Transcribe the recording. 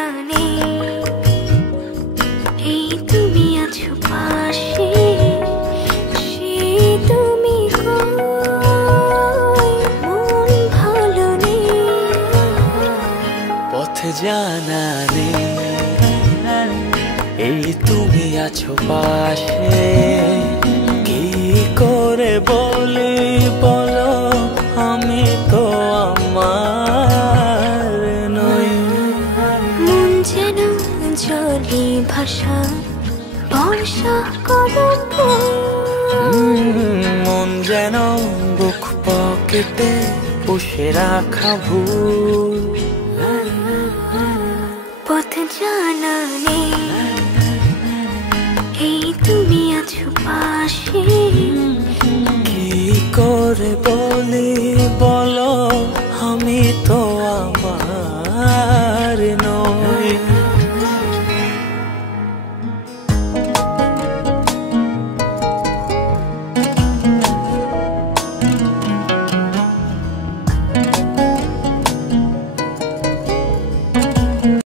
জানা নেই, এই তুমি আছো পাশে, সে তুমি কই, মন ভালো নেই। পথ জানা নেই, এই তুমি আছো পাশে, কি করে বলি বলো আমি তো আমার নই। মন যেন জলে ভাষা বর্ষা কদম্ব, মন যেন বুক পকেটে পুষে রাখা ভুল। পথ জানা নেই, এই তুমি আছো পাশে, কি করে বলি